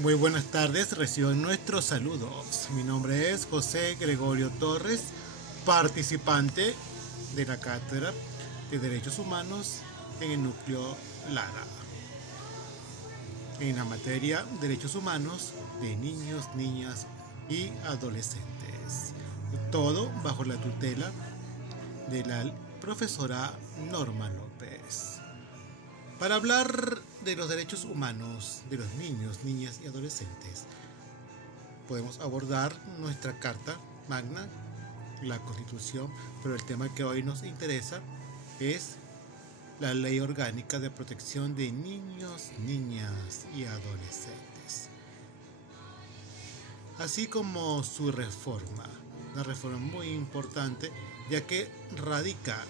Muy buenas tardes, reciban nuestros saludos. Mi nombre es José Gregorio Torres, participante de la Cátedra de Derechos Humanos en el núcleo Lara, en la materia Derechos Humanos de niños, niñas y adolescentes. Todo bajo la tutela de la profesora Norma López. Para hablar de los derechos humanos de los niños, niñas y adolescentes, podemos abordar nuestra Carta Magna, la Constitución, pero el tema que hoy nos interesa es la Ley Orgánica de Protección de Niños, Niñas y Adolescentes, así como su reforma, una reforma muy importante ya que radica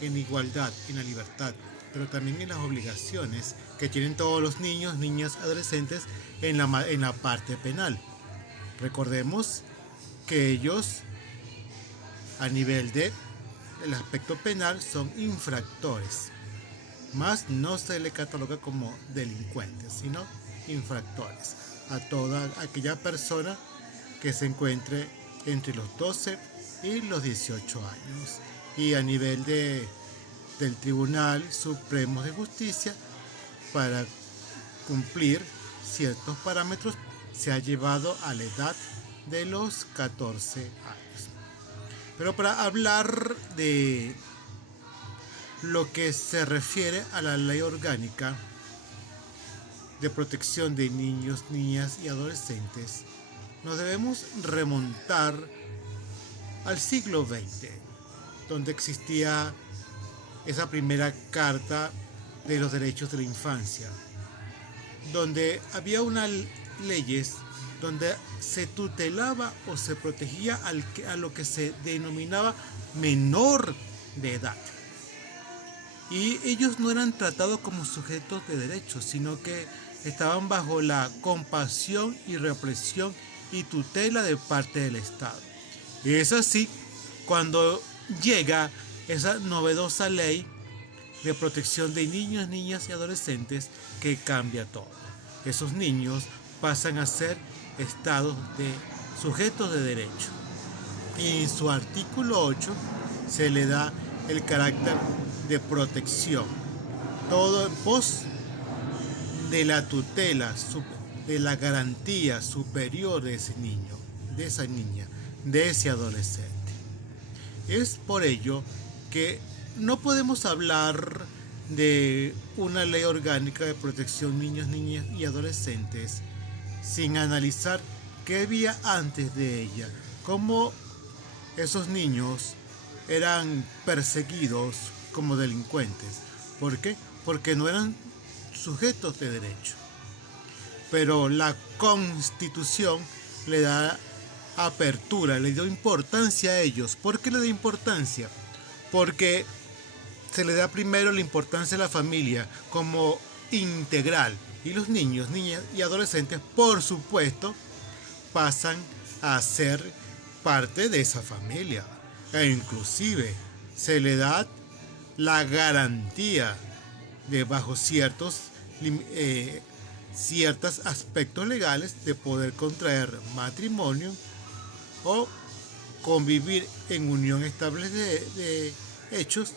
en igualdad, en la libertad, pero también en las obligaciones que tienen todos los niños, niñas, adolescentes en la parte penal. Recordemos que ellos, a nivel de el aspecto penal, son infractores, más no se le cataloga como delincuentes, sino infractores a toda aquella persona que se encuentre entre los 12 y los 18 años. Y a nivel del Tribunal Supremo de Justicia, para cumplir ciertos parámetros, se ha llevado a la edad de los 14 años. Pero para hablar de lo que se refiere a la Ley Orgánica de Protección de Niños, Niñas y Adolescentes, nos debemos remontar al siglo XX, donde existía esa primera Carta de los Derechos de la Infancia, donde había unas leyes donde se tutelaba o se protegía a lo que se denominaba menor de edad. Y ellos no eran tratados como sujetos de derechos, sino que estaban bajo la compasión y represión y tutela de parte del Estado. Y es así cuando llega esa novedosa ley de protección de niños, niñas y adolescentes que cambia todo. Esos niños pasan a ser estados de sujetos de derecho. Y en su artículo 8 se le da el carácter de protección. Todo en pos de la tutela, de la garantía superior de ese niño, de esa niña, de ese adolescente. Es por ello que no podemos hablar de una ley orgánica de protección de niños, niñas y adolescentes sin analizar qué había antes de ella, cómo esos niños eran perseguidos como delincuentes. ¿Por qué? Porque no eran sujetos de derecho. Pero la Constitución le da apertura, le dio importancia a ellos. ¿Por qué le da importancia? Porque se le da primero la importancia a la familia como integral, y los niños, niñas y adolescentes, por supuesto, pasan a ser parte de esa familia, e inclusive se le da la garantía de bajo ciertos aspectos legales de poder contraer matrimonio o convivir en unión estable de hechos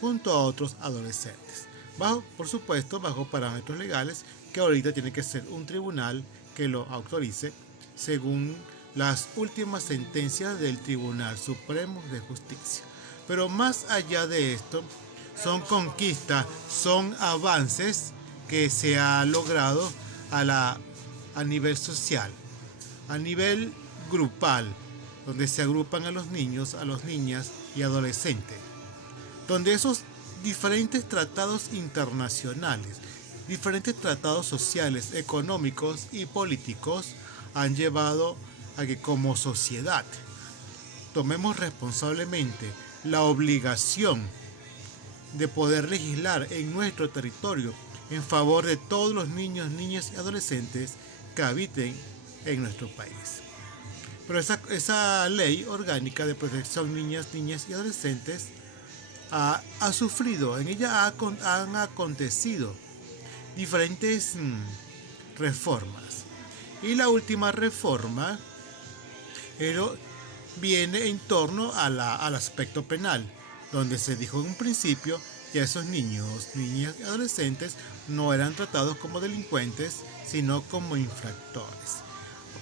junto a otros adolescentes, por supuesto, bajo parámetros legales que ahorita tiene que ser un tribunal que lo autorice según las últimas sentencias del Tribunal Supremo de Justicia. Pero más allá de esto, son conquistas, son avances que se ha logrado a nivel social, a nivel grupal, donde se agrupan a los niños, a las niñas y adolescentes, donde esos diferentes tratados internacionales, diferentes tratados sociales, económicos y políticos han llevado a que como sociedad tomemos responsablemente la obligación de poder legislar en nuestro territorio en favor de todos los niños, niñas y adolescentes que habiten en nuestro país. Pero esa ley orgánica de protección de niñas, niñas y adolescentes ha sufrido, en ella han acontecido diferentes reformas. Y la última reforma pero viene en torno al aspecto penal, donde se dijo en un principio que esos niños, niñas y adolescentes no eran tratados como delincuentes, sino como infractores.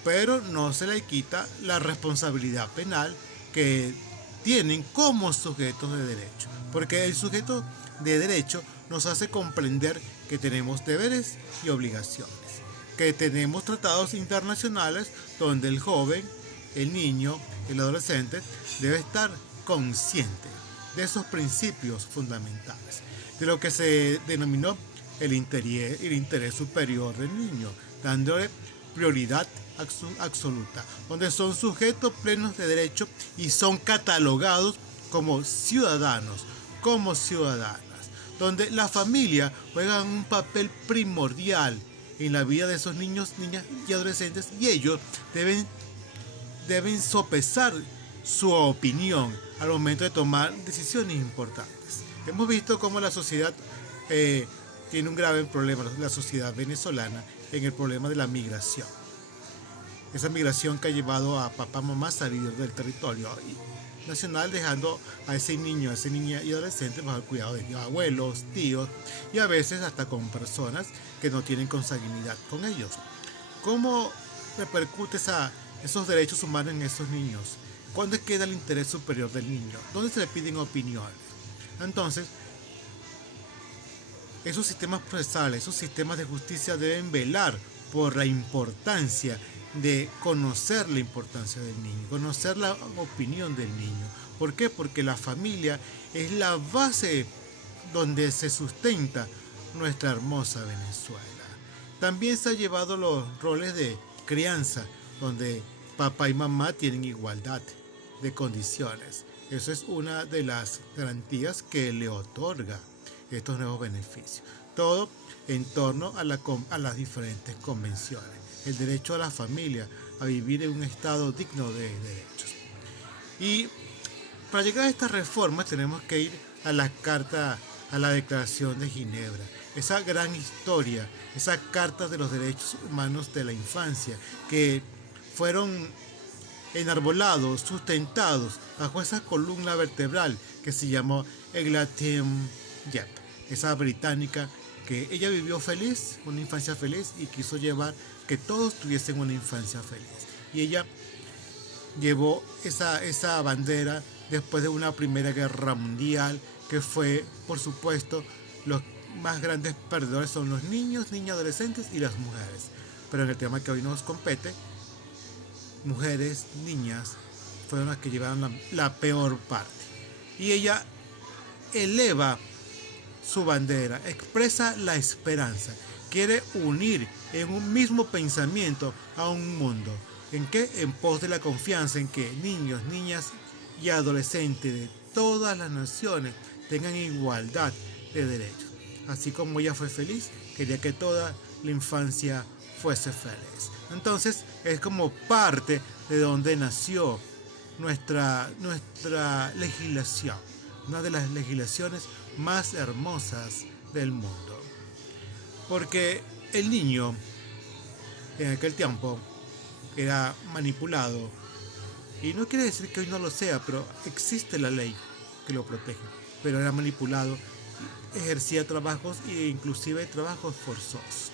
Pero no se le quita la responsabilidad penal que tienen como sujetos de derecho, porque el sujeto de derecho nos hace comprender que tenemos deberes y obligaciones, que tenemos tratados internacionales donde el joven, el niño, el adolescente debe estar consciente de esos principios fundamentales, de lo que se denominó el interés superior del niño, dándole prioridad absoluta, donde son sujetos plenos de derecho y son catalogados como ciudadanas, donde la familia juega un papel primordial en la vida de esos niños, niñas y adolescentes, y ellos deben sopesar su opinión al momento de tomar decisiones importantes. Hemos visto cómo la sociedad tiene un grave problema, la sociedad venezolana, en el problema de la migración. Esa migración que ha llevado a papá, mamá a salir del territorio nacional, dejando a ese niño, a esa niña y adolescente bajo el cuidado de abuelos, tíos y a veces hasta con personas que no tienen consanguinidad con ellos. ¿Cómo repercute esos derechos humanos en esos niños? ¿Cuándo queda el interés superior del niño? ¿Dónde se le piden opiniones? Entonces, esos sistemas procesales, esos sistemas de justicia deben velar por la importancia de conocer la importancia del niño, conocer la opinión del niño. ¿Por qué? Porque la familia es la base donde se sustenta nuestra hermosa Venezuela. También se han llevado los roles de crianza, donde papá y mamá tienen igualdad de condiciones. Eso es una de las garantías que le otorga estos nuevos beneficios. Todo en torno a las diferentes convenciones. El derecho a la familia, a vivir en un estado digno de derechos. Y para llegar a estas reformas tenemos que ir a la Declaración de Ginebra, esa gran historia, esas cartas de los derechos humanos de la infancia que fueron enarbolados, sustentados bajo esa columna vertebral que se llamó Eglantyne Yep, esa británica que ella vivió feliz, una infancia feliz, y quiso llevar que todos tuviesen una infancia feliz. Y ella llevó esa bandera después de una Primera Guerra Mundial, que fue, por supuesto, los más grandes perdedores son los niños, niñas, adolescentes y las mujeres. Pero en el tema que hoy nos compete, mujeres, niñas, fueron las que llevaron la peor parte. Y ella eleva su bandera, expresa la esperanza, quiere unir en un mismo pensamiento a un mundo. ¿En qué? En pos de la confianza en que niños, niñas y adolescentes de todas las naciones tengan igualdad de derechos. Así como ella fue feliz, quería que toda la infancia fuese feliz. Entonces es como parte de donde nació nuestra legislación, una de las legislaciones más hermosas del mundo. Porque el niño en aquel tiempo era manipulado, y no quiere decir que hoy no lo sea, pero existe la ley que lo protege, pero era manipulado, ejercía trabajos e inclusive trabajos forzosos.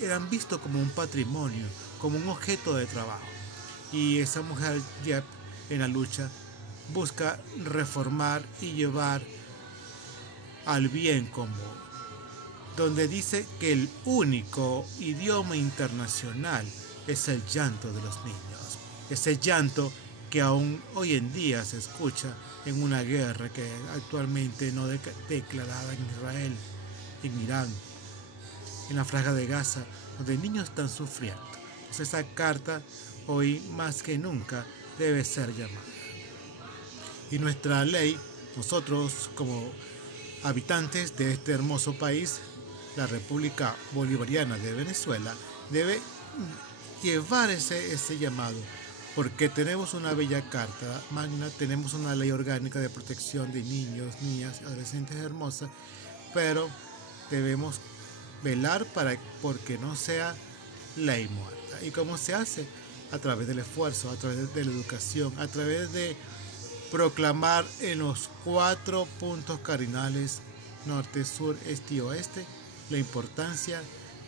Eran vistos como un patrimonio, como un objeto de trabajo. Y esa mujer Yep en la lucha busca reformar y llevar al bien común, donde dice que el único idioma internacional es el llanto de los niños, ese llanto que aún hoy en día se escucha en una guerra que actualmente no declarada en Israel, en Irán, en la Franja de Gaza, donde niños están sufriendo. Entonces esa carta hoy más que nunca debe ser llamada. Y nuestra ley, nosotros como habitantes de este hermoso país, la República Bolivariana de Venezuela, debe llevar ese llamado, porque tenemos una bella carta magna, tenemos una ley orgánica de protección de niños, niñas, adolescentes hermosas, pero debemos velar porque no sea ley muerta. ¿Y cómo se hace? A través del esfuerzo, a través de la educación, a través de proclamar en los 4 puntos cardinales norte, sur, este y oeste la importancia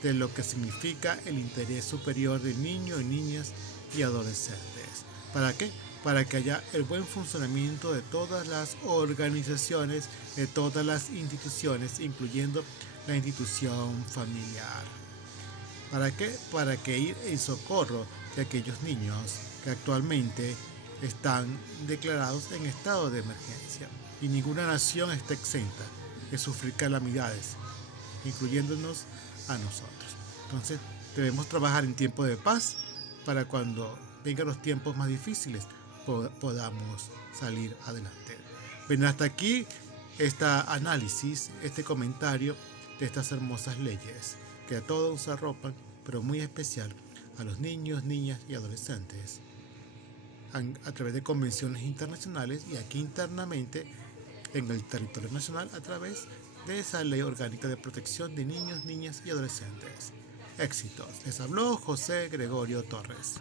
de lo que significa el interés superior de niños, niñas y adolescentes. ¿Para qué? Para que haya el buen funcionamiento de todas las organizaciones, de todas las instituciones, incluyendo la institución familiar. ¿Para qué? Para que ir en socorro de aquellos niños que actualmente están declarados en estado de emergencia. Y ninguna nación está exenta de sufrir calamidades, incluyéndonos a nosotros. Entonces debemos trabajar en tiempo de paz para cuando vengan los tiempos más difíciles podamos salir adelante. Ven, hasta aquí este análisis, este comentario de estas hermosas leyes que a todos arropan, pero muy especial a los niños, niñas y adolescentes a través de convenciones internacionales y aquí internamente en el territorio nacional a través de esa ley orgánica de protección de niños, niñas y adolescentes. Éxitos. Les habló José Gregorio Torres.